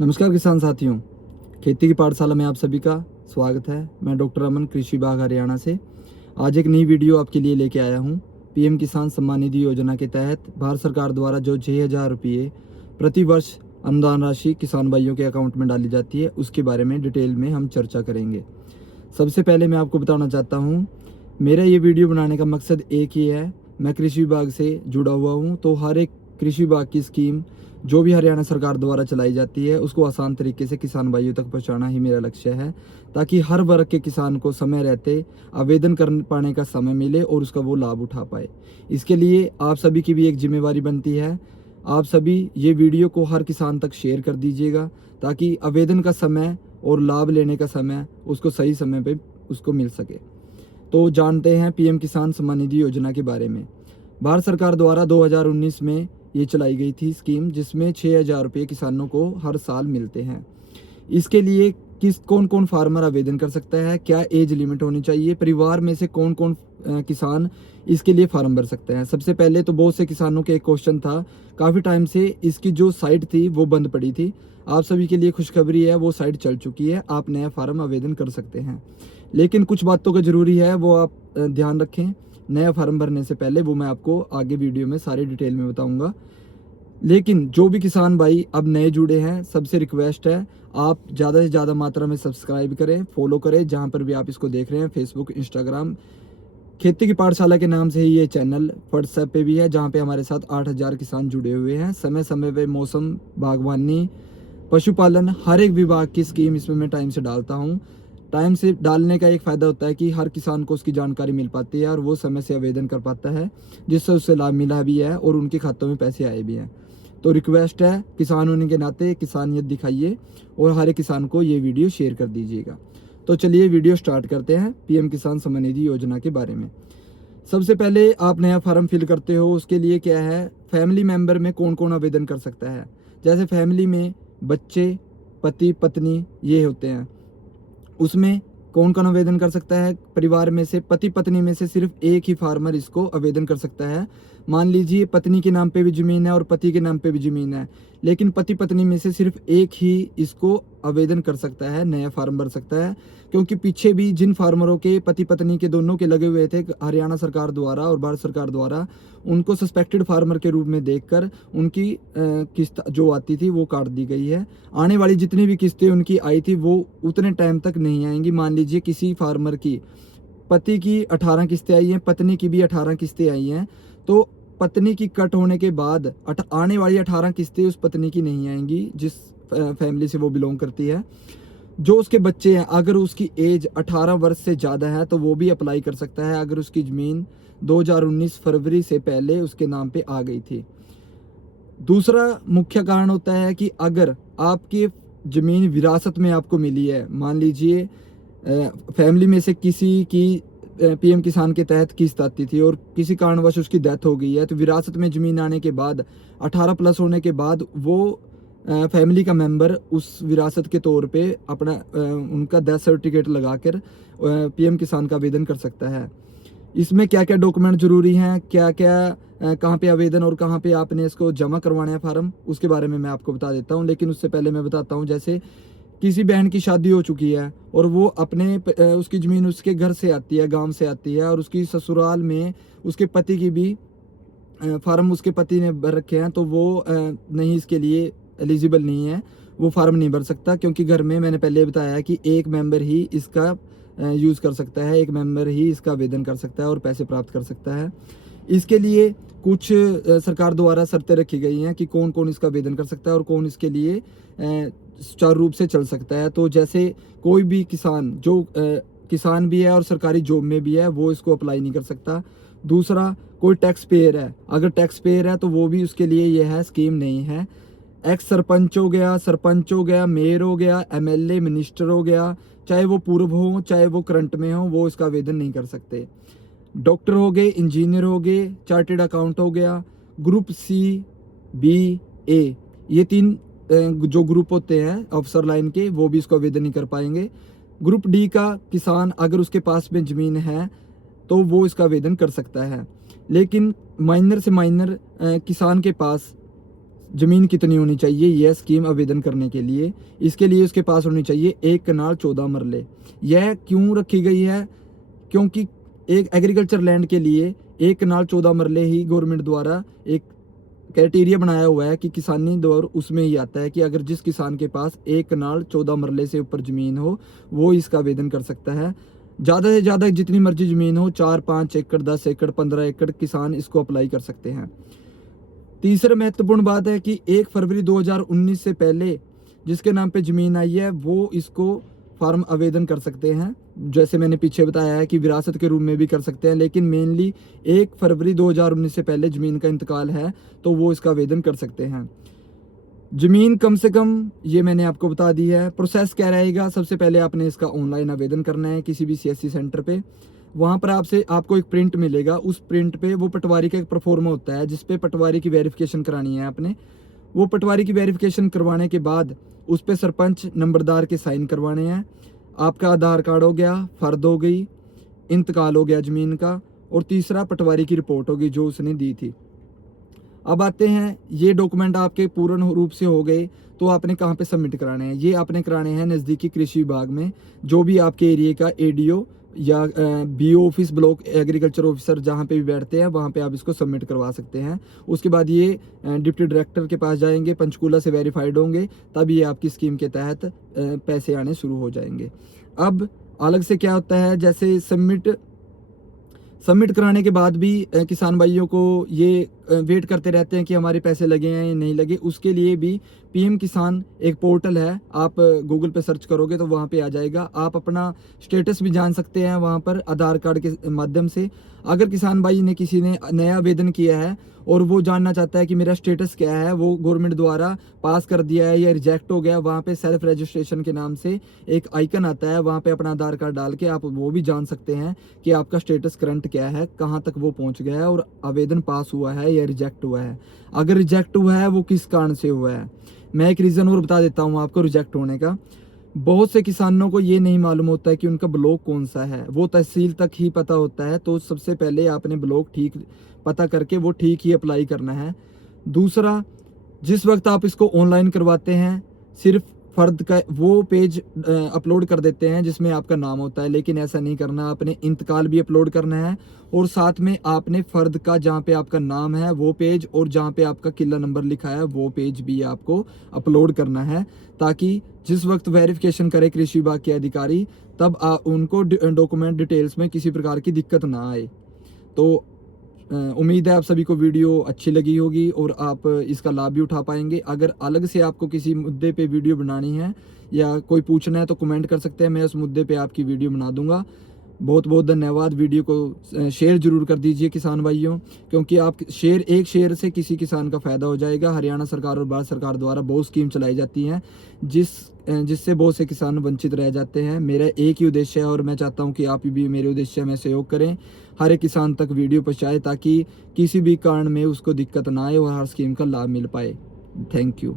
नमस्कार किसान साथियों, खेती की पाठशाला में आप सभी का स्वागत है। मैं डॉक्टर अमन, कृषि विभाग हरियाणा से आज एक नई वीडियो आपके लिए लेके आया हूँ। पीएम किसान सम्मान निधि योजना के तहत भारत सरकार द्वारा जो 6,000 रुपये प्रति वर्ष अनुदान राशि किसान भाइयों के अकाउंट में डाली जाती है, उसके बारे में डिटेल में हम चर्चा करेंगे। सबसे पहले मैं आपको बताना चाहता हूँ, मेरा ये वीडियो बनाने का मकसद एक ही है। मैं कृषि विभाग से जुड़ा हुआ हूँ, तो हर एक कृषि विभाग की स्कीम जो भी हरियाणा सरकार द्वारा चलाई जाती है उसको आसान तरीके से किसान भाइयों तक पहुंचाना ही मेरा लक्ष्य है, ताकि हर वर्ग के किसान को समय रहते आवेदन कर पाने का समय मिले और उसका वो लाभ उठा पाए। इसके लिए आप सभी की भी एक जिम्मेवारी बनती है। आप सभी ये वीडियो को हर किसान तक शेयर कर दीजिएगा, ताकि आवेदन का समय और लाभ लेने का समय उसको सही समय पे उसको मिल सके। तो जानते हैं पीएम किसान सम्मान निधि योजना के बारे में। भारत सरकार द्वारा 2019 में ये चलाई गई थी स्कीम, जिसमें 6,000 रुपये किसानों को हर साल मिलते हैं। इसके लिए कौन कौन फार्मर आवेदन कर सकता है, क्या एज लिमिट होनी चाहिए, परिवार में से कौन कौन किसान इसके लिए फार्म भर सकते हैं। सबसे पहले तो बहुत से किसानों के एक क्वेश्चन था, काफ़ी टाइम से इसकी जो साइट थी वो बंद पड़ी थी। आप सभी के लिए खुशखबरी है, वो साइट चल चुकी है, आप नया फार्म आवेदन कर सकते हैं। लेकिन कुछ बातों का ज़रूरी है, वो आप ध्यान रखें नया फार्म भरने से पहले, वो मैं आपको आगे वीडियो में सारी डिटेल में बताऊंगा। लेकिन जो भी किसान भाई अब नए जुड़े हैं, सबसे रिक्वेस्ट है आप ज़्यादा से ज़्यादा मात्रा में सब्सक्राइब करें, फॉलो करें, जहां पर भी आप इसको देख रहे हैं, फेसबुक, इंस्टाग्राम, खेती की पाठशाला के नाम से ही ये चैनल व्हाट्सएप पे भी है, जहां पे हमारे साथ 8,000 किसान जुड़े हुए हैं। समय समय पे मौसम, बागवानी, पशुपालन, हर एक विभाग की स्कीम इसमें मैं टाइम से डालता हूँ। टाइम से डालने का एक फ़ायदा होता है कि हर किसान को उसकी जानकारी मिल पाती है और वो समय से आवेदन कर पाता है, जिससे उससे लाभ मिला भी है और उनके खातों में पैसे आए भी हैं। तो रिक्वेस्ट है, किसान होने के नाते किसानियत दिखाइए और हर एक किसान को ये वीडियो शेयर कर दीजिएगा। तो चलिए वीडियो स्टार्ट करते हैं पीएम किसान सम्मान निधि योजना के बारे में। सबसे पहले आप नया फॉर्म फिल करते हो, उसके लिए क्या है, फैमिली मेंबर में कौन कौन आवेदन कर सकता है। जैसे फैमिली में बच्चे, पति पत्नी ये होते हैं, उसमें कौन कौन आवेदन कर सकता है। परिवार में से पति पत्नी में से सिर्फ एक ही फार्मर इसको आवेदन कर सकता है। मान लीजिए पत्नी के नाम पे भी ज़मीन है और पति के नाम पे भी ज़मीन है, लेकिन पति पत्नी में से सिर्फ एक ही इसको आवेदन कर सकता है, नया फार्म भर सकता है। क्योंकि पीछे भी जिन फार्मरों के पति पत्नी के दोनों के लगे हुए थे, हरियाणा सरकार द्वारा और भारत सरकार द्वारा उनको सस्पेक्टेड फार्मर के रूप में देखकर उनकी किस्त जो आती थी वो काट दी गई है। आने वाली जितनी भी किस्तें उनकी आई थी वो उतने टाइम तक नहीं आएंगी। मान लीजिए किसी फार्मर की पति की 18 किस्तें आई हैं, पत्नी की भी 18 किस्तें आई हैं, तो पत्नी की कट होने के बाद आने वाली 18 किस्तें उस पत्नी की नहीं आएंगी जिस फैमिली से वो बिलोंग करती है। जो उसके बच्चे हैं, अगर उसकी एज 18 वर्ष से ज़्यादा है तो वो भी अप्लाई कर सकता है, अगर उसकी ज़मीन 2019 फरवरी से पहले उसके नाम पे आ गई थी। दूसरा मुख्य कारण होता है कि अगर आपकी ज़मीन विरासत में आपको मिली है, मान लीजिए फैमिली में से किसी की पीएम किसान के तहत किस्त आती थी और किसी कारणवश उसकी डेथ हो गई है, तो विरासत में ज़मीन आने के बाद 18 प्लस होने के बाद वो फैमिली का मेंबर उस विरासत के तौर पे अपना उनका डेथ सर्टिफिकेट लगाकर पीएम किसान का आवेदन कर सकता है। इसमें क्या क्या डॉक्यूमेंट ज़रूरी हैं, क्या क्या कहाँ पे आवेदन और कहाँ पे आपने इसको जमा करवाना है फार्म, उसके बारे में मैं आपको बता देता हूँ। लेकिन उससे पहले मैं बताता हूँ, जैसे किसी बहन की शादी हो चुकी है और वो अपने उसकी ज़मीन उसके घर से आती है, गांव से आती है, और उसकी ससुराल में उसके पति की भी फार्म उसके पति ने भर रखे हैं, तो वो नहीं, इसके लिए एलिजिबल नहीं है, वो फार्म नहीं भर सकता। क्योंकि घर में मैंने पहले बताया कि एक मेंबर ही इसका यूज़ कर सकता है, एक मेंबर ही इसका आवेदन कर सकता है और पैसे प्राप्त कर सकता है। इसके लिए कुछ सरकार द्वारा शर्तें रखी गई हैं कि कौन कौन इसका आवेदन कर सकता है और कौन इसके लिए सुचारू रूप से चल सकता है। तो जैसे कोई भी किसान जो किसान भी है और सरकारी जॉब में भी है, वो इसको अप्लाई नहीं कर सकता। दूसरा, कोई टैक्स पेयर है, अगर टैक्स पेयर है तो वो भी उसके लिए यह है स्कीम नहीं है। एक्स सरपंच हो गया, सरपंच हो गया, मेयर हो गया, एमएलए, मिनिस्टर हो गया, चाहे वो पूर्व हो चाहे वो करंट में हो, वो इसका आवेदन नहीं कर सकते। डॉक्टर हो गए, इंजीनियर हो गए, चार्टेड अकाउंट हो गया, ग्रुप सी, बी, ए, ये 3 जो ग्रुप होते हैं अफसर लाइन के, वो भी इसको आवेदन नहीं कर पाएंगे। ग्रुप डी का किसान अगर उसके पास में ज़मीन है तो वो इसका आवेदन कर सकता है। लेकिन माइनर से माइनर किसान के पास ज़मीन कितनी होनी चाहिए यह स्कीम आवेदन करने के लिए। इसके लिए उसके पास होनी चाहिए 1 कनाल 14 मरले। यह क्यों रखी गई है? क्योंकि एक एग्रीकल्चर लैंड के लिए 1 कनाल 14 मरले ही गवर्नमेंट द्वारा एक क्राइटेरिया बनाया हुआ है कि किसानी दौर उसमें ही आता है कि अगर जिस किसान के पास 1 कनाल 14 मरले से ऊपर ज़मीन हो वो इसका आवेदन कर सकता है। ज़्यादा से ज़्यादा जितनी मर्जी ज़मीन हो 4-5 एकड़ 10 एकड़ 15 एकड़ किसान इसको अप्लाई कर सकते हैं। तीसरा महत्वपूर्ण बात है कि 1 फरवरी 2019 से पहले जिसके नाम पे ज़मीन आई है वो इसको फार्म आवेदन कर सकते हैं। जैसे मैंने पीछे बताया है कि विरासत के रूप में भी कर सकते हैं, लेकिन मेनली 1 फरवरी 2019 से पहले ज़मीन का इंतकाल है तो वो इसका आवेदन कर सकते हैं। ज़मीन कम से कम ये मैंने आपको बता दी है। प्रोसेस क्या रहेगा? सबसे पहले आपने इसका ऑनलाइन आवेदन करना है किसी भी CSC सेंटर पे। वहाँ पर आपको एक प्रिंट मिलेगा। उस प्रिंट पे वो पटवारी का एक प्रोफार्मा होता है जिस पे पटवारी की वेरिफिकेशन करानी है आपने। वो पटवारी की वेरिफिकेशन करवाने के बाद उस पे सरपंच नंबरदार के साइन करवाने हैं। आपका आधार कार्ड हो गया, फ़र्द हो गई, इंतकाल हो गया ज़मीन का, और तीसरा पटवारी की रिपोर्ट होगी जो उसने दी थी। अब आते हैं, ये डॉक्यूमेंट आपके पूर्ण रूप से हो गए तो आपने कहाँ पे सबमिट कराने हैं? ये आपने कराने हैं नज़दीकी कृषि विभाग में, जो भी आपके एरिया का ADO या BO office, block agriculture officer जहाँ पे भी बैठते हैं वहाँ पे आप इसको सबमिट करवा सकते हैं। उसके बाद ये डिप्टी डायरेक्टर के पास जाएंगे, पंचकूला से वेरीफाइड होंगे, तब ये आपकी स्कीम के तहत पैसे आने शुरू हो जाएंगे। अब अलग से क्या होता है, जैसे सबमिट कराने के बाद भी किसान भाइयों को ये वेट करते रहते हैं कि हमारे पैसे लगे हैं या नहीं लगे। उसके लिए भी PM किसान एक पोर्टल है, आप गूगल पे सर्च करोगे तो वहाँ पे आ जाएगा। आप अपना स्टेटस भी जान सकते हैं वहाँ पर आधार कार्ड के माध्यम से। अगर किसान भाई ने किसी ने नया आवेदन किया है और वो जानना चाहता है कि मेरा स्टेटस क्या है, वो गवर्नमेंट द्वारा पास कर दिया है या रिजेक्ट हो गया, वहाँ पे सेल्फ रजिस्ट्रेशन के नाम से एक आइकन आता है, वहाँ पे अपना आधार कार्ड डाल के आप वो भी जान सकते हैं कि आपका स्टेटस करंट क्या है, कहाँ तक वो पहुँच गया है और आवेदन पास हुआ है या रिजेक्ट हुआ है। अगर रिजेक्ट हुआ है वो किस कारण से हुआ है, मैं एक रीज़न और बता देता हूँ आपको रिजेक्ट होने का। बहुत से किसानों को ये नहीं मालूम होता है कि उनका ब्लॉक कौन सा है, वो तहसील तक ही पता होता है। तो सबसे पहले आपने ब्लॉक ठीक पता करके वो ठीक ही अप्लाई करना है। दूसरा, जिस वक्त आप इसको ऑनलाइन करवाते हैं सिर्फ फ़र्द का वो पेज अपलोड कर देते हैं जिसमें आपका नाम होता है, लेकिन ऐसा नहीं करना। आपने इंतकाल भी अपलोड करना है और साथ में आपने फ़र्द का जहाँ पे आपका नाम है वो पेज और जहाँ पे आपका किला नंबर लिखा है वो पेज भी आपको अपलोड करना है, ताकि जिस वक्त वेरिफिकेशन करे कृषि विभाग के अधिकारी तब उनको डॉक्यूमेंट डिटेल्स में किसी प्रकार की दिक्कत ना आए। तो उम्मीद है आप सभी को वीडियो अच्छी लगी होगी और आप इसका लाभ भी उठा पाएंगे। अगर अलग से आपको किसी मुद्दे पे वीडियो बनानी है या कोई पूछना है तो कमेंट कर सकते हैं, मैं उस मुद्दे पे आपकी वीडियो बना दूंगा। बहुत बहुत धन्यवाद। वीडियो को शेयर जरूर कर दीजिए किसान भाइयों, क्योंकि आप एक शेयर से किसी किसान का फ़ायदा हो जाएगा। हरियाणा सरकार और भारत सरकार द्वारा बहुत स्कीम चलाई जाती हैं जिससे बहुत से किसान वंचित रह जाते हैं। मेरा एक ही उद्देश्य है और मैं चाहता हूं कि आप भी मेरे उद्देश्य में सहयोग करें, हर एक किसान तक वीडियो पहुँचाए ताकि किसी भी कारण में उसको दिक्कत ना आए और हर स्कीम का लाभ मिल पाए। Thank you.